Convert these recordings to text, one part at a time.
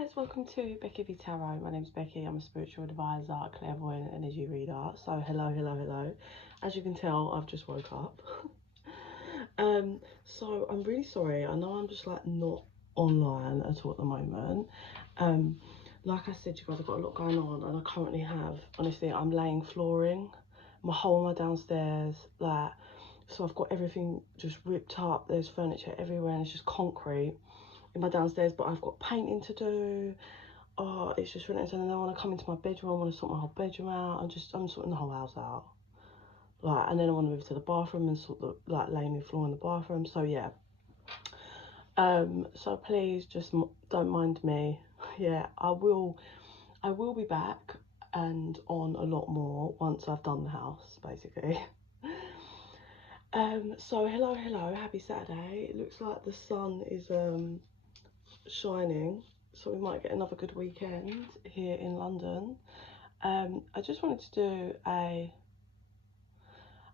guys, welcome to Becky Tarot. My name's Becky. I'm a spiritual advisor, a clairvoyant energy reader. So hello. As you can tell, I've just woke up. So I'm really sorry. I know I'm just like not online at all at the moment. Like I said, you guys, I've got a lot going on, and I currently have, honestly, I'm laying flooring, my whole of my downstairs, like, so I've got everything just ripped up. There's furniture everywhere, and it's just concrete in my downstairs, but I've got painting to do. Oh, it's just relentless. And then I want to come into my bedroom. I want to sort my whole bedroom out. I'm sorting the whole house out. Like, and then I want to move to the bathroom and sort the, like, lay new floor in the bathroom. So yeah. So please just don't mind me. Yeah, I will be back and on a lot more once I've done the house, basically. So hello, happy Saturday. It looks like the sun is shining, so we might get another good weekend here in London. I just wanted to do I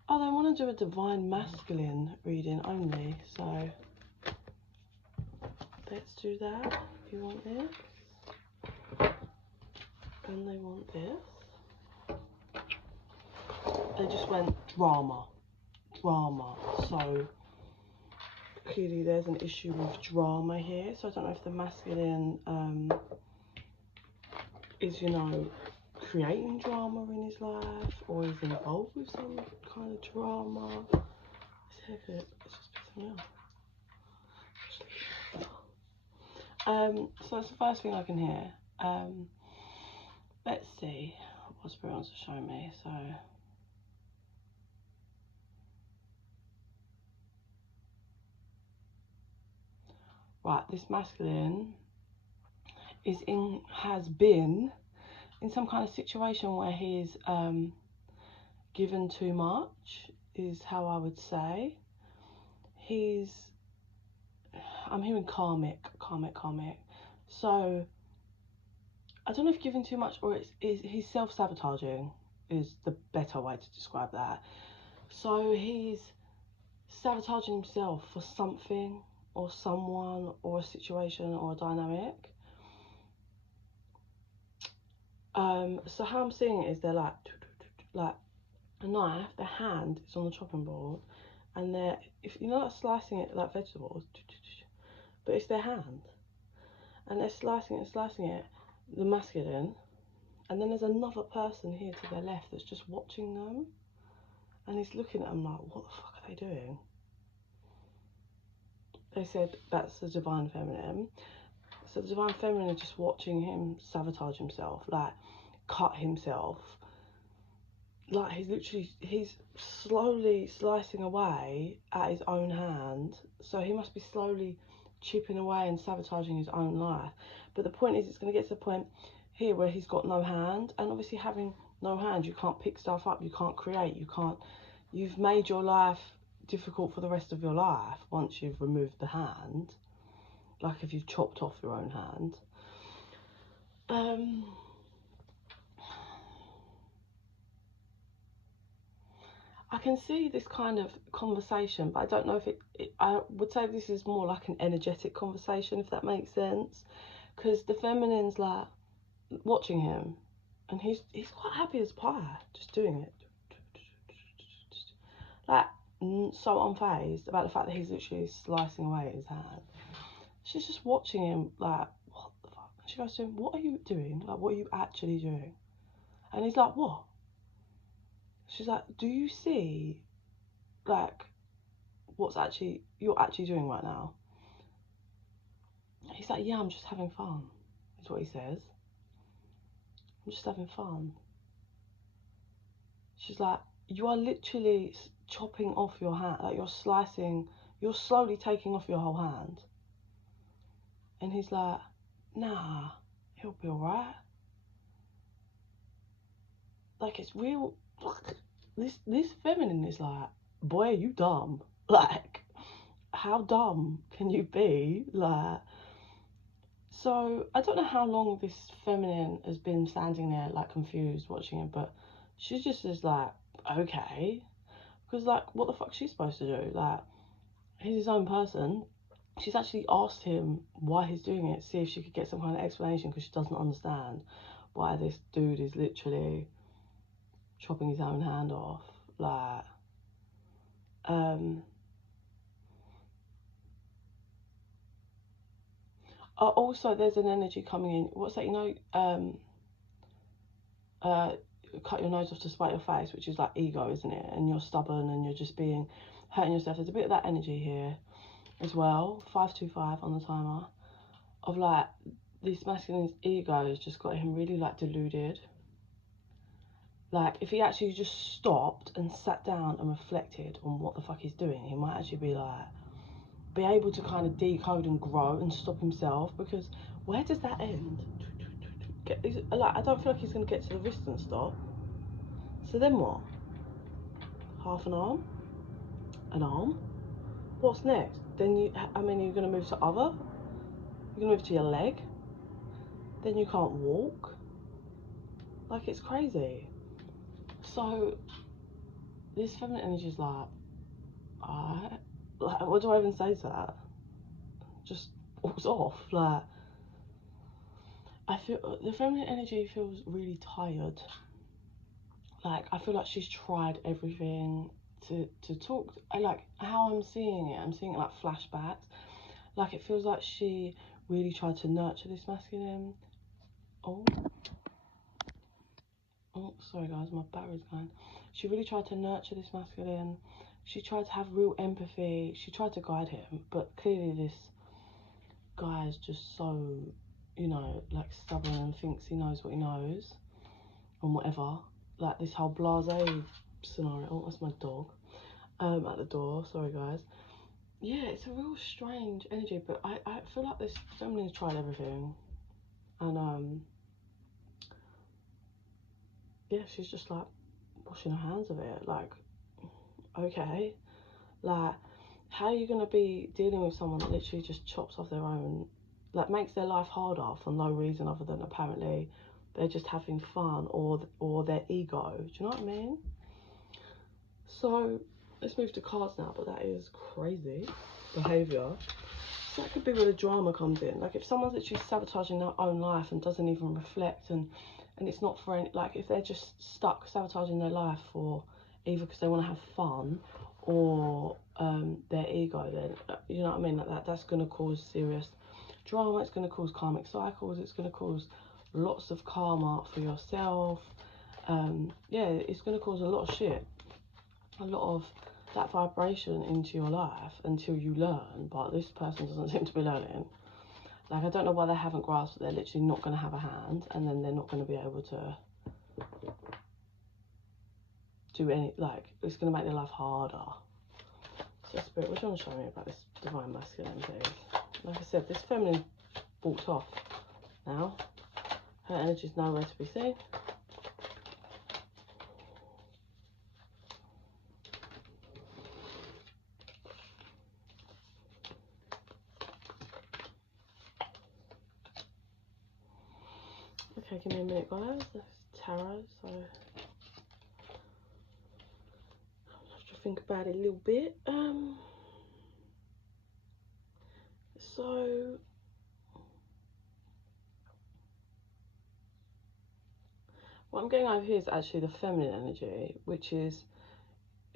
want to do a divine masculine reading only, so let's do that. If you want this, and they want this, they just went drama, so clearly there's an issue with drama here. So I don't know if the masculine is, you know, creating drama in his life, or is involved with some kind of drama. Let's have it. Let's just piss me off. So that's the first thing I can hear. Let's see what Spirit wants to show me. So right, this masculine has been in some kind of situation where he's given too much, is how I would say. I'm hearing karmic. So I don't know if giving too much, or he's self-sabotaging is the better way to describe that. So he's sabotaging himself for something or someone or a situation or a dynamic. So how I'm seeing it is they're like a knife, their hand is on the chopping board, and they're, if you know, like slicing it like vegetables, but it's their hand, and they're slicing it, the masculine, and then there's another person here to their left that's just watching them, and he's looking at them like, what the fuck are they doing? They said that's the divine feminine. So the divine feminine is just watching him sabotage himself, like cut himself. Like he's slowly slicing away at his own hand. So he must be slowly chipping away and sabotaging his own life. But the point is, it's going to get to the point here where he's got no hand. And obviously having no hand, you can't pick stuff up, you can't create, you've made your life difficult for the rest of your life once you've removed the hand. Like if you've chopped off your own hand. I can see this kind of conversation, but I don't know if I would say this is more like an energetic conversation, if that makes sense. Because the feminine's like watching him, and he's quite happy as pie, just doing it. Like, so unfazed about the fact that he's literally slicing away at his hand. She's just watching him like, what the fuck? And she goes to him, what are you doing? Like, what are you actually doing? And he's like, what? She's like, do you see, like, you're actually doing right now? He's like, yeah, I'm just having fun, is what he says. I'm just having fun. She's like, you are literally chopping off your hand, like you're slowly taking off your whole hand. And he's like, nah, he'll be alright. Like, it's real. This feminine is like, boy, you dumb. Like, how dumb can you be? Like, so I don't know how long this feminine has been standing there like confused watching him, but she just is like, okay, because like, what the fuck is she supposed to do? Like, he's his own person, she's actually asked him why he's doing it, see if she could get some kind of explanation, because she doesn't understand why this dude is literally chopping his own hand off. Like, also there's an energy coming in. What's that, you know, cut your nose off to spite your face, which is like ego, isn't it? And you're stubborn and you're just hurting yourself. There's a bit of that energy here as well. 525 on the timer, of like this masculine's ego has just got him really like deluded. Like, if he actually just stopped and sat down and reflected on what the fuck he's doing, he might actually be able to kind of decode and grow and stop himself. Because where does that end? Like, I don't feel like he's going to get to the wrist and stop. So then what? Half an arm? An arm? What's next? Then you're going to move to other? You're going to move to your leg? Then you can't walk? Like, it's crazy. So this feminine energy is like, what do I even say to that? Just walks off. Like, I feel the feminine energy feels really tired. Like, I feel like she's tried everything to talk. Like, how I'm seeing it like flashbacks. Like, it feels like she really tried to nurture this masculine. Oh, sorry guys, my battery's going. She really tried to nurture this masculine. She tried to have real empathy. She tried to guide him, but clearly this guy is just so, you know, like stubborn and thinks he knows what he knows and whatever. Like this whole blasé scenario. Oh, that's my dog at the door. Sorry guys. Yeah, it's a real strange energy, but I feel like this feminine's tried everything, and yeah, she's just like washing her hands of it. Like, okay, like, how are you gonna be dealing with someone that literally just chops off their own, like makes their life harder for no reason other than apparently they're just having fun, or their ego? Do you know what I mean? So let's move to cards now, but that is crazy behaviour. So that could be where the drama comes in. Like, if someone's literally sabotaging their own life and doesn't even reflect, and it's not for any, like, if they're just stuck sabotaging their life for either because they want to have fun or their ego, then you know what I mean, like that's going to cause serious drama. It's going to cause karmic cycles. It's going to cause lots of karma for yourself. Yeah, it's going to cause a lot of shit, a lot of that vibration into your life until you learn. But this person doesn't seem to be learning. Like, I don't know why they haven't grasped that they're literally not going to have a hand, and then they're not going to be able to do any, like, it's going to make their life harder. So Spirit, what do you want to show me about this divine masculine, please? Like I said, this feminine walked off now. Her energy's nowhere to be seen. Okay, give me a minute, guys. That's tarot, so I have to think about it a little bit. So what I'm getting over here is actually the feminine energy, which is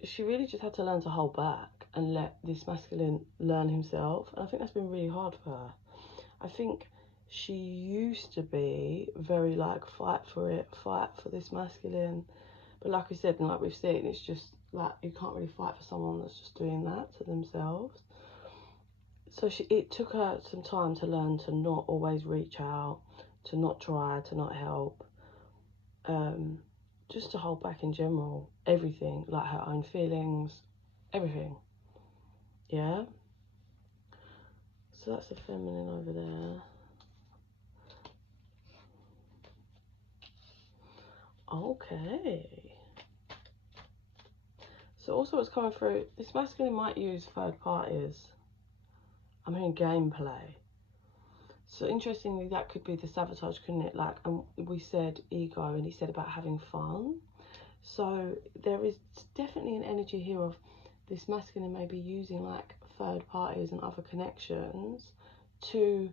she really just had to learn to hold back and let this masculine learn himself. And I think that's been really hard for her. I think she used to be very like, fight for this masculine. But like I said, and like we've seen, it's just like you can't really fight for someone that's just doing that to themselves. So it took her some time to learn to not always reach out, to not try, to not help. Just to hold back in general, everything, like her own feelings, everything. Yeah. So that's the feminine over there. Okay. So also what's coming through, this masculine might use third parties. I'm hearing gameplay. So interestingly, that could be the sabotage, couldn't it? Like, we said ego, and he said about having fun. So there is definitely an energy here of this masculine maybe using like third parties and other connections to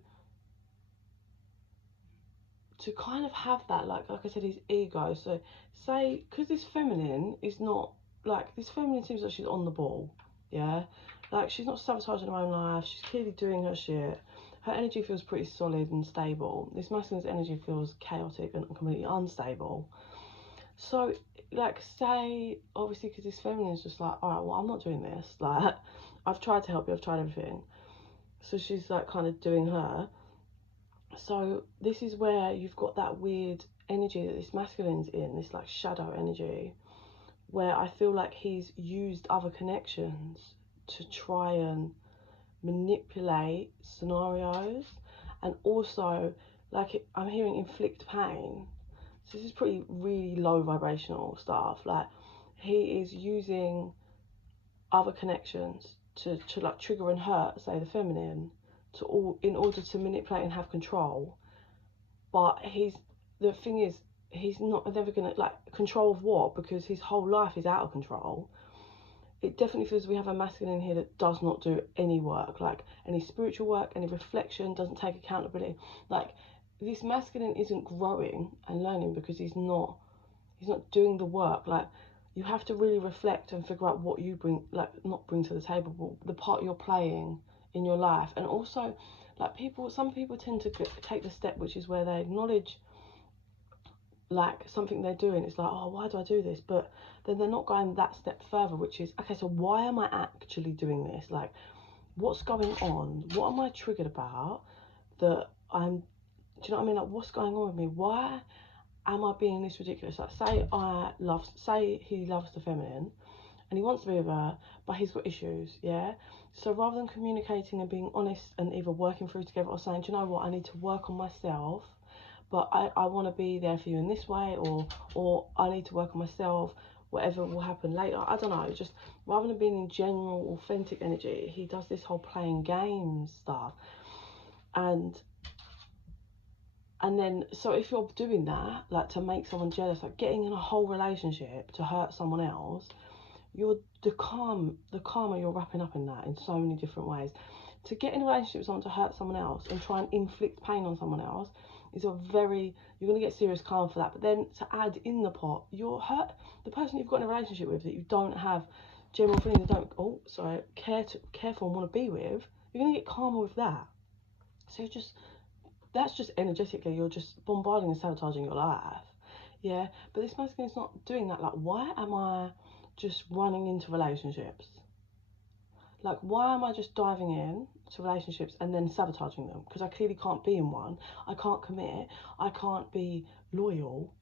kind of have that, like I said, his ego. So say, because this feminine is not, like, this feminine seems like she's on the ball, yeah? Like, she's not sabotaging her own life, she's clearly doing her shit. Her energy feels pretty solid and stable. This masculine's energy feels chaotic and completely unstable. So, like, say, obviously, because this feminine is just like, all right, well, I'm not doing this. Like, I've tried to help you, I've tried everything. So she's, like, kind of doing her. So this is where you've got that weird energy that this masculine's in, this, like, shadow energy, where I feel like he's used other connections to try and manipulate scenarios, and also, like, I'm hearing inflict pain. So this is pretty really low vibrational stuff. Like, he is using other connections to like trigger and hurt, say, the feminine, in order to manipulate and have control. But the thing is, he's not never gonna, like, control of what, because his whole life is out of control. It definitely feels we have a masculine here that does not do any work, like any spiritual work, any reflection, doesn't take accountability. Like, this masculine isn't growing and learning because he's not doing the work. Like, you have to really reflect and figure out what you bring, like, not bring to the table, but the part you're playing in your life. And also, like, some people tend to take the step which is where they acknowledge, like, something they're doing. It's like, oh, why do I do this? But then they're not going that step further, which is, okay, so why am I actually doing this? Like, what's going on? What am I triggered about that do you know what I mean? Like, what's going on with me? Why am I being this ridiculous? Like, say he loves the feminine and he wants to be with her, but he's got issues, yeah? So rather than communicating and being honest and either working through together or saying, do you know what, I need to work on myself, but I want to be there for you in this way, or I need to work on myself, whatever will happen later. I don't know, just rather than being in general authentic energy, he does this whole playing games stuff. And then, so if you're doing that, like, to make someone jealous, like getting in a whole relationship to hurt someone else, the karma you're wrapping up in that in so many different ways. To get in a relationship with someone to hurt someone else and try and inflict pain on someone else is you're going to get serious karma for that. But then to add in the pot, you're hurt the person you've got in a relationship with that you don't have general feelings, care for and want to be with, you're going to get karma with that. So that's just energetically, you're just bombarding and sabotaging your life, yeah? But this masculine is not doing that. Like, why am I just running into relationships? Like, why am I just diving in to relationships and then sabotaging them? Because I clearly can't be in one. I can't commit. I can't be loyal.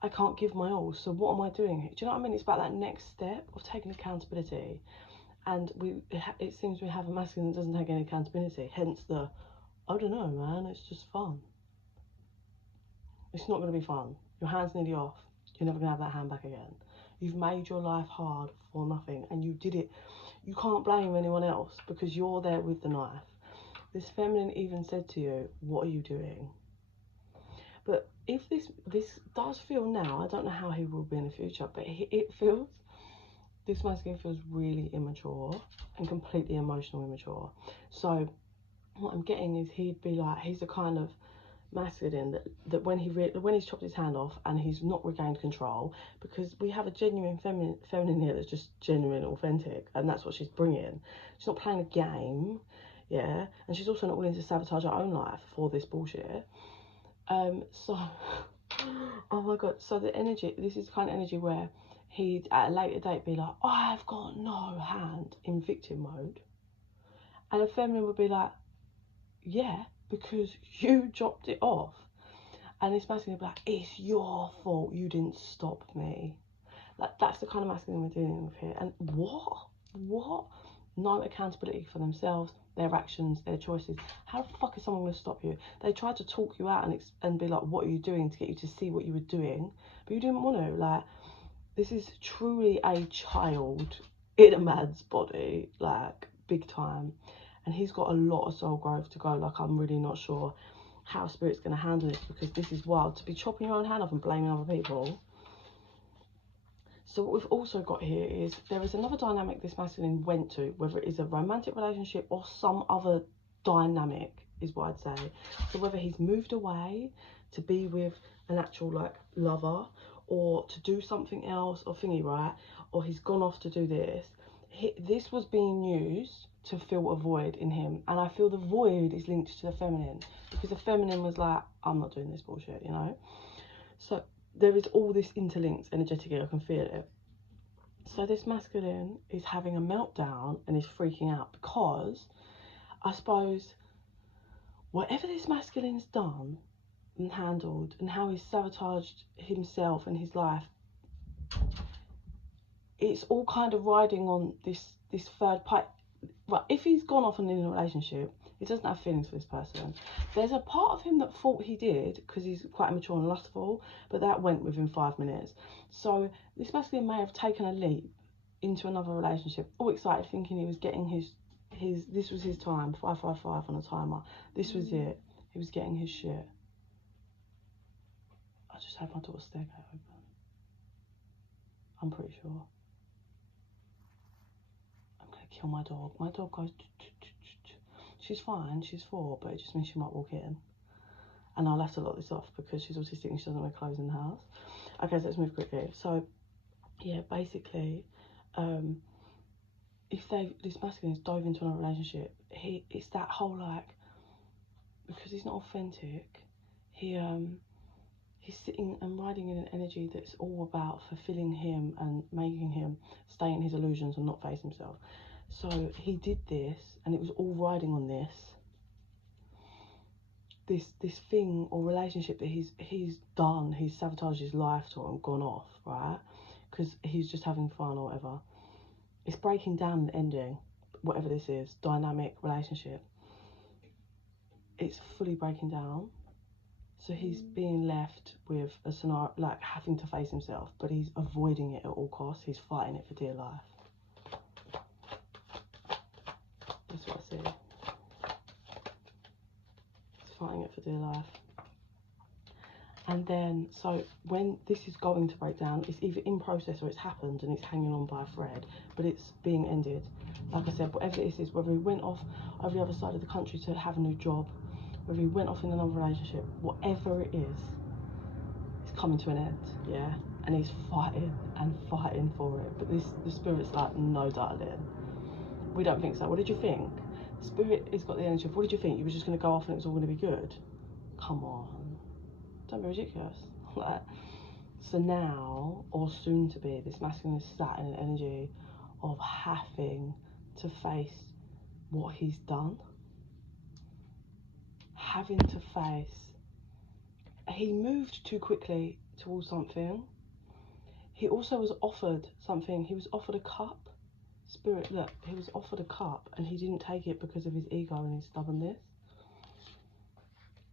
I can't give my all. So what am I doing? Do you know what I mean? It's about that next step of taking accountability. And it seems we have a masculine that doesn't take any accountability. Hence I don't know, man, it's just fun. It's not going to be fun. Your hand's nearly off. You're never going to have that hand back again. You've made your life hard for nothing, and you did it. You can't blame anyone else because you're there with the knife. This feminine even said to you, what are you doing? But if this does feel now, I don't know how he will be in the future, but this masculine feels really immature and completely emotional immature. So what I'm getting is he'd be like, he's the kind of masculine that when he's chopped his hand off and he's not regained control, because we have a genuine feminine here that's just genuine, authentic, and that's what she's bringing. She's not playing a game, yeah, and she's also not willing to sabotage her own life for this bullshit. So oh my god, so the energy, this is the kind of energy where he'd at a later date be like, I've got no hand, in victim mode, and a feminine would be like, yeah, because you dropped it off. And this masculine would be like, it's your fault, you didn't stop me. Like, that's the kind of masculine we're dealing with here. And what? No accountability for themselves, their actions, their choices. How the fuck is someone going to stop you? They tried to talk you out and be like, what are you doing, to get you to see what you were doing, but you didn't want to. Like, this is truly a child in a man's body, like, big time. And he's got a lot of soul growth to go. Like, I'm really not sure how Spirit's going to handle this, because this is wild. To be chopping your own hand off and blaming other people. So what we've also got here is there is another dynamic this masculine went to, whether it is a romantic relationship or some other dynamic is what I'd say. So whether he's moved away to be with an actual like lover, or to do something else, or thingy, right, or he's gone off to do this, this was being used to fill a void in him. And I feel the void is linked to the feminine, because the feminine was like, I'm not doing this bullshit, you know. So there is all this interlinked energetically, I can feel it. So this masculine is having a meltdown and is freaking out, because I suppose whatever this masculine's done and handled, and how he's sabotaged himself and his life, it's all kind of riding on this third part. Right, if he's gone off and in a relationship, he doesn't have feelings for this person. There's a part of him that thought he did, because he's quite immature and lustful, but that went within 5 minutes. So this masculine may have taken a leap into another relationship, all excited, thinking he was getting his this was his time, 555 on a timer. This was it. He was getting his shit. I just had my daughter's stairgate open. I'm pretty sure. I'm gonna kill my dog. My dog goes. She's fine, she's 4, but it just means she might walk in. And I'll have to lock this off because she's autistic and she doesn't wear clothes in the house. Okay, so let's move quickly. So, yeah, basically, if this masculine has dove into a relationship, it's that whole like, because he's not authentic, he's sitting and riding in an energy that's all about fulfilling him and making him stay in his illusions and not face himself. So he did this, and it was all riding on this thing or relationship that he's done. He's sabotaged his life to and gone off, right? Because he's just having fun or whatever. It's breaking down and ending, whatever this is, dynamic relationship. It's fully breaking down. So he's being left with a scenario like having to face himself, but he's avoiding it at all costs. He's fighting it for dear life. That's what I see. He's fighting it for dear life. And then, so when this is going to break down, it's either in process or it's happened and it's hanging on by a thread, but it's being ended. Like I said, whatever this is, whether he went off over the other side of the country to have a new job, whether he went off in another relationship, whatever it is, it's coming to an end, yeah? And he's fighting and fighting for it. But the spirit's like, no, darling, we don't think so. What did you think? Spirit has got the energy of, what did you think? You were just going to go off and it was all going to be good? Come on. Don't be ridiculous. Like, so now, or soon to be, this masculine is sat in an energy of having to face what he's done. Having to face. He moved too quickly towards something. He also was offered something. He was offered a cup. Spirit, look, he was offered a cup and he didn't take it because of his ego and his stubbornness.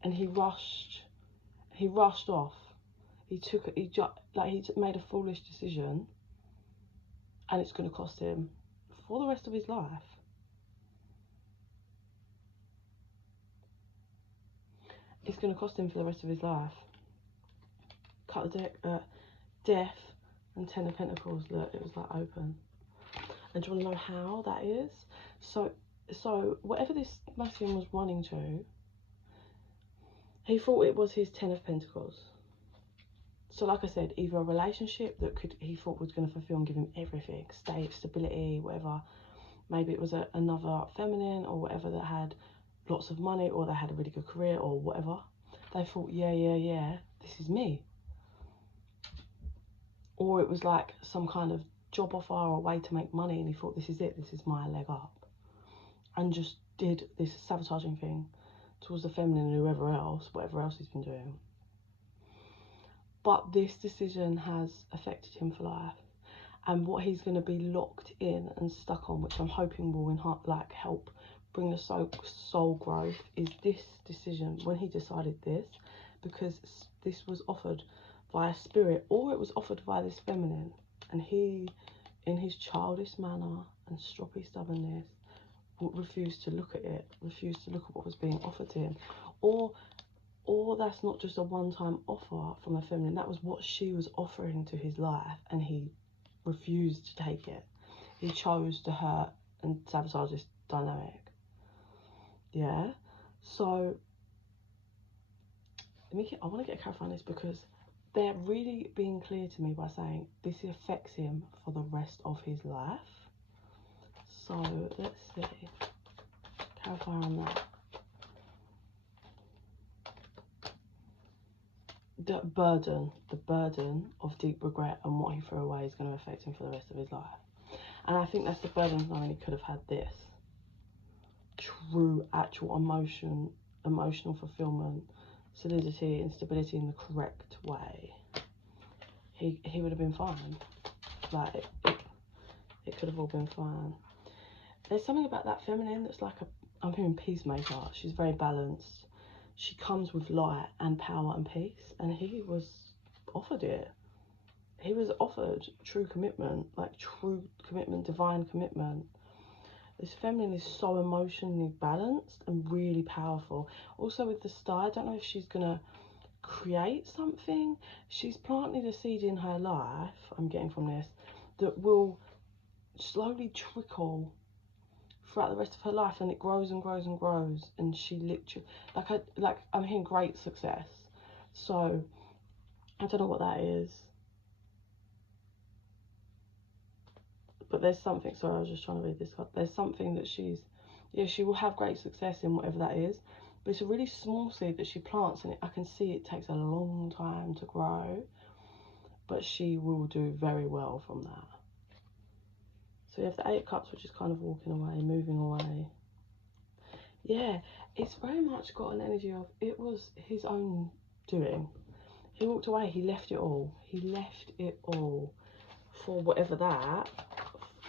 And he rushed off. He made a foolish decision, and it's going to cost him for the rest of his life. It's going to cost him for the rest of his life. Cut the deck, death and 10 of Pentacles. Look, it was like open. And do you want to know how that is? So whatever this masculine was running to, he thought it was his 10 of Pentacles. So like I said, either a relationship that he thought was going to fulfill and give him everything, stability, whatever. Maybe it was another feminine or whatever that had lots of money, or they had a really good career or whatever. They thought, yeah, this is me. Or it was like some kind of job offer or a way to make money, and he thought, this is it, this is my leg up. And just did this sabotaging thing towards the feminine and whoever else, whatever else he's been doing. But this decision has affected him for life. And what he's going to be locked in and stuck on, which I'm hoping will help bring the soul growth, is this decision. When he decided this, because this was offered by a spirit, or it was offered by this feminine, and he, in his childish manner and stroppy stubbornness, refused to look at it, refused to look at what was being offered to him. Or that's not just a one-time offer from a feminine, that was what she was offering to his life, and he refused to take it. He chose to hurt and sabotage this dynamic. Yeah, so I want to get a clarify on this, because they're really being clear to me by saying this affects him for the rest of his life. So let's see, clarify on that. The burden of deep regret and what he threw away is going to affect him for the rest of his life. And I think that's the burden of knowing he could have had this true, actual emotional fulfillment, solidity and stability in the correct way. He would have been fine. Like, it could have all been fine. There's something about that feminine that's like I'm hearing peacemaker. She's very balanced. She comes with light and power and peace, and he was offered it. He was offered true commitment, divine commitment. This feminine is so emotionally balanced and really powerful. Also with the star, I don't know if she's gonna create something. She's planted a seed in her life, I'm getting from this, that will slowly trickle throughout the rest of her life, and it grows and grows and grows, and she literally, I'm hearing great success. So I don't know what that is, but there's something, sorry, I was just trying to read this card. There's something that she will have great success in whatever that is, but it's a really small seed that she plants, and I can see it takes a long time to grow, but she will do very well from that. So you have the 8 of Cups, which is kind of walking away, moving away. Yeah, it's very much got an energy of it was his own doing. He walked away, he left it all. He left it all for whatever that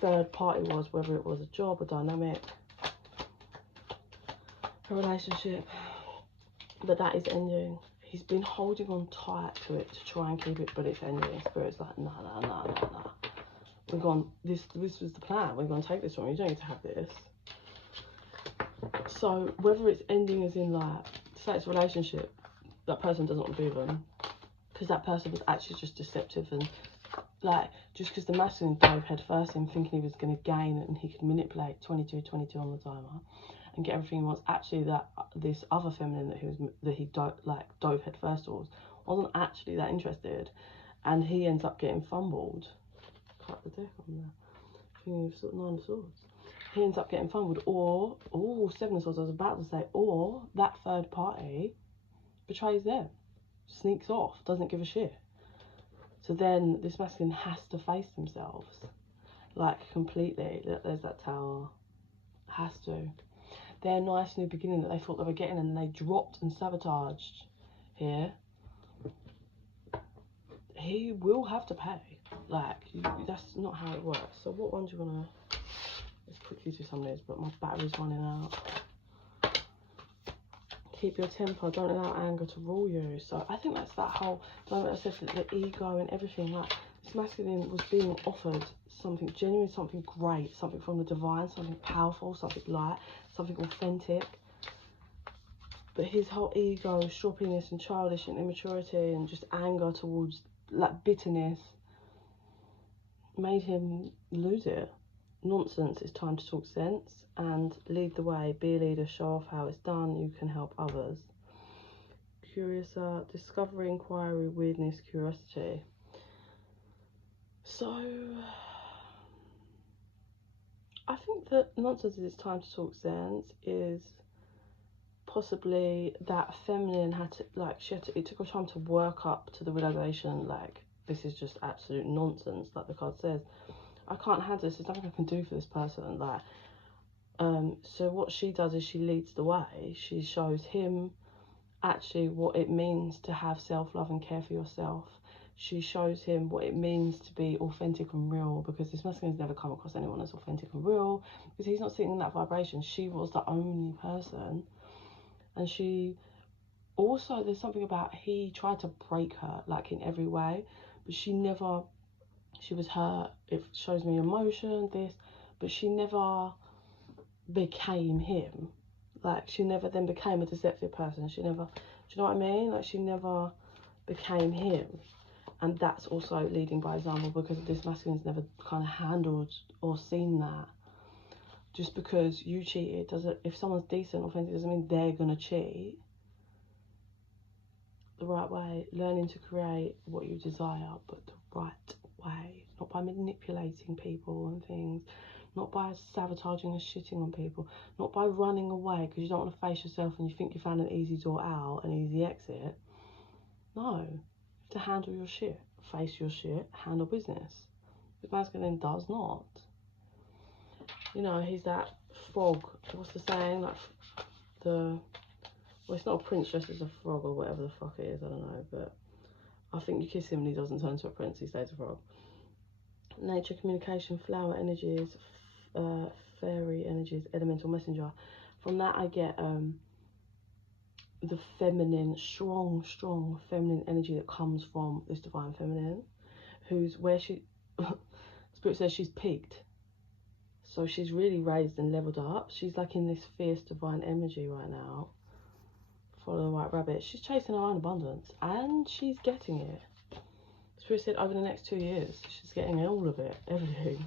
third party was, whether it was a job, a dynamic, a relationship. But that is ending. He's been holding on tight to it to try and keep it, but it's ending. Spirit's like, nah. We're gone, this was the plan. We're going to take this from you. You don't need to have this. So whether it's ending as in, like, say it's a relationship, that person doesn't want to be with them because that person was actually just deceptive, and like, just because the masculine dove head first in thinking he was going to gain and he could manipulate 22 on the timer and get everything he wants, actually that this other feminine that he dove head first towards wasn't actually that interested, and he ends up getting fumbled. Cut the deck on there. King of 9 of Swords. He ends up getting fumbled, or 7 of Swords. I was about to say, or that third party betrays them, sneaks off, doesn't give a shit. So then this masculine has to face themselves, like, completely. There's that Tower. Has to. Their nice new beginning that they thought they were getting, and they dropped and sabotaged here. He will have to pay. Like, that's not how it works. So what one do you want to... Let's quickly do some of these, but my battery's running out. Keep your temper. Don't allow anger to rule you. So I think that's that whole... Like I said, the ego and everything. Like, this masculine was being offered something genuine, something great, something from the divine, something powerful, something light, something authentic. But his whole ego, stroppiness and childish and immaturity and just anger towards, like, bitterness, made him lose it. Nonsense, it's time to talk sense and lead the way. Be a leader, show off how it's done, you can help others. Curious, discovery, inquiry, weirdness, curiosity. So I think that nonsense is it's time to talk sense is possibly that feminine had to, like, it took her time to work up to the realization, like, this is just absolute nonsense, like the card says. I can't handle this, there's nothing I can do for this person, like, so what she does is she leads the way. She shows him actually what it means to have self-love and care for yourself. She shows him what it means to be authentic and real, because this masculine's never come across anyone that's authentic and real, because he's not sitting in that vibration. She was the only person. And she also, there's something about, he tried to break her, like, in every way, but she was hurt. It shows me emotion, this, but she never became him. Like, she never then became a deceptive person. She never, do you know what I mean? Like, she never became him. And that's also leading by example, because this masculine's never kind of handled or seen that. Just because you cheated doesn't, if someone's decent or authentic, doesn't mean they're gonna cheat. The right way, learning to create what you desire, but the right way, not by manipulating people and things, not by sabotaging and shitting on people, not by running away because you don't want to face yourself and you think you found an easy door out, an easy exit. No, you have to handle your shit, face your shit, handle business. The masculine does not. You know, he's that frog, what's the saying, like well, it's not a prince dressed as a frog or whatever the fuck it is, I don't know, but I think you kiss him and he doesn't turn to a prince, he stays a frog. Nature, communication, flower energies, fairy energies, elemental messenger. From that I get the feminine, strong feminine energy that comes from this divine feminine, who's where she, Spirit says she's peaked. So she's really raised and leveled up. She's like in this fierce divine energy right now. Follow the white rabbit. She's chasing her own abundance and she's getting it. Spirit said over the next 2 years, she's getting all of it, everything.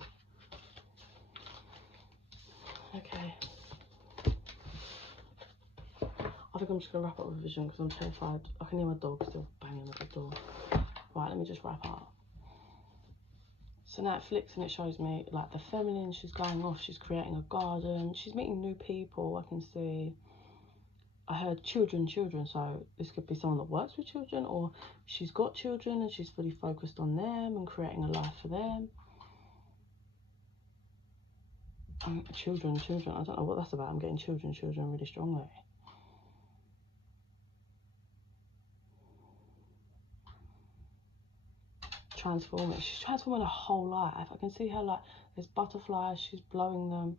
Okay. I think I'm just going to wrap up with vision because I'm terrified. I can hear my dog still banging at the door. Right, let me just wrap up. So now it flicks and it shows me like the feminine, she's going off, she's creating a garden, she's meeting new people, I can see. I heard children, so this could be someone that works with children, or she's got children and she's fully focused on them and creating a life for them. Children, I don't know what that's about. I'm getting children really strongly. Transforming, she's transforming her whole life. I can see her like, there's butterflies, she's blowing them.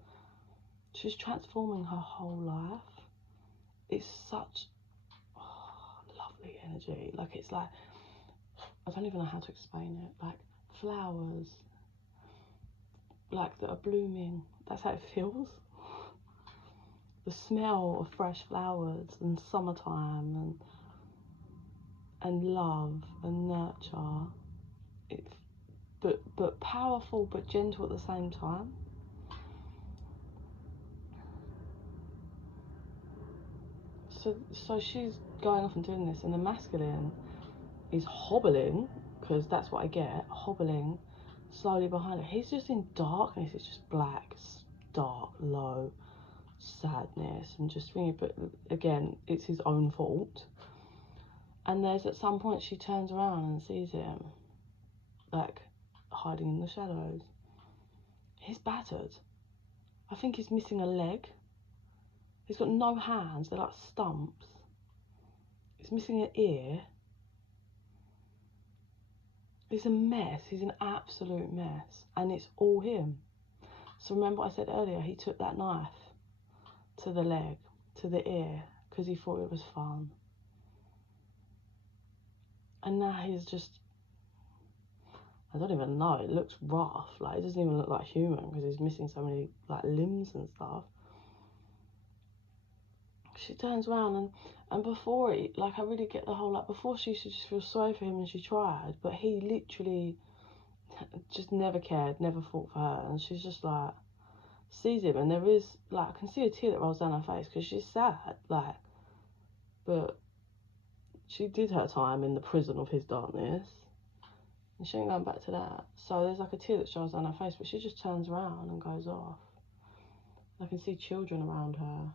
She's transforming her whole life. It's such lovely energy. Like, it's like, I don't even know how to explain it. Like flowers, like that are blooming. That's how it feels. The smell of fresh flowers and summertime and love and nurture. It's but powerful but gentle at the same time. So she's going off and doing this, and the masculine is hobbling, because that's what I get, hobbling slowly behind her. He's just in darkness. It's just black, dark, low sadness, and just thinking, but again, it's his own fault. And there's at some point she turns around and sees him like hiding in the shadows. He's battered. I think he's missing a leg. He's got no hands, they're like stumps. He's missing an ear. He's a mess. He's an absolute mess, and it's all him. So remember what I said earlier, he took that knife to the leg, to the ear, because he thought it was fun. And now he's just, I don't even know, it looks rough. Like, it doesn't even look like human because he's missing so many like limbs and stuff. She turns around and before it, like, I really get the whole, like, before she used to just feel sorry for him and she tried, but he literally just never cared, never fought for her, and she's just like, sees him, and there is, like, I can see a tear that rolls down her face because she's sad, like, but she did her time in the prison of his darkness, and she ain't going back to that. So there's like a tear that shows down her face, but she just turns around and goes off. I can see children around her.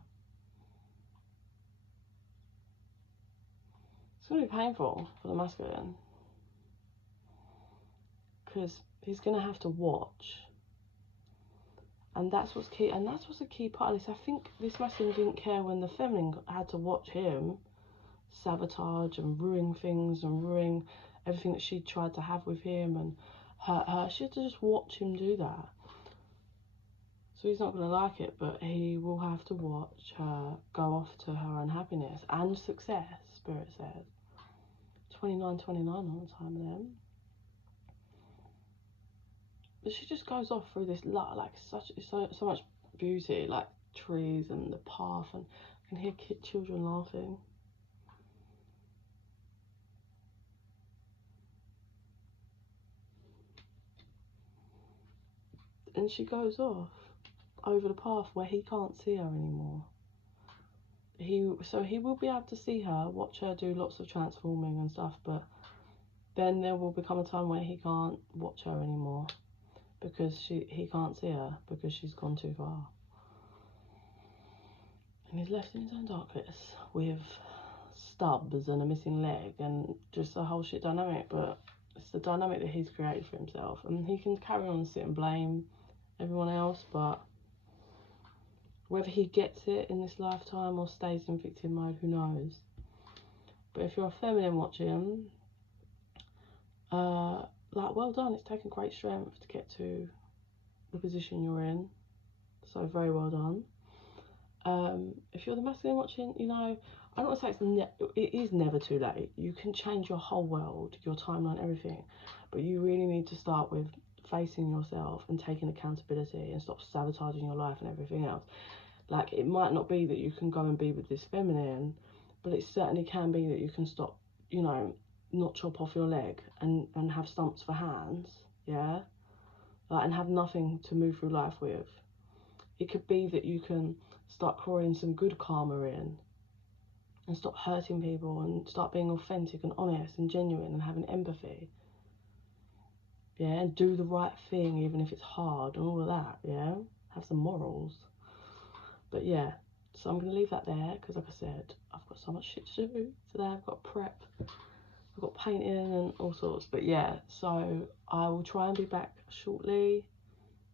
It's going to be painful for the masculine, because he's going to have to watch, and that's what's key, and that's what's a key part of this. I think this masculine didn't care when the feminine had to watch him sabotage and ruin things and ruin everything that she tried to have with him and hurt her. She had to just watch him do that. So he's not going to like it, but he will have to watch her go off to her unhappiness and success, Spirit says. 29 on the time then. But she just goes off through this lot, like so much beauty, like trees and the path, and I can hear children laughing. And she goes off over the path where he can't see her anymore. So he will be able to see her, watch her do lots of transforming and stuff, but then there will become a time where he can't watch her anymore because he can't see her because she's gone too far. And he's left in his own darkness with stubs and a missing leg and just a whole shit dynamic, but it's the dynamic that he's created for himself. And he can carry on and sit and blame everyone else, but whether he gets it in this lifetime or stays in victim mode, who knows. But if you're a feminine watching, like, well done. It's taken great strength to get to the position you're in, so very well done. If you're the masculine watching, you know, I don't want to say it is never too late. You can change your whole world, your timeline, everything, but you really need to start with facing yourself and taking accountability and stop sabotaging your life and everything else. Like, it might not be that you can go and be with this feminine, but it certainly can be that you can stop, you know, not chop off your leg and have stumps for hands, yeah, like, and have nothing to move through life with. It could be that you can start pouring some good karma in and stop hurting people and start being authentic and honest and genuine and having empathy, yeah, and do the right thing even if it's hard and all of that, yeah, have some morals. But yeah, so I'm going to leave that there because, like I said, I've got so much shit to do today. I've got prep, I've got painting and all sorts. But yeah, so I will try and be back shortly.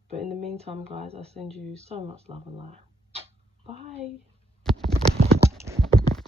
But in the meantime, guys, I send you so much love and light. Bye.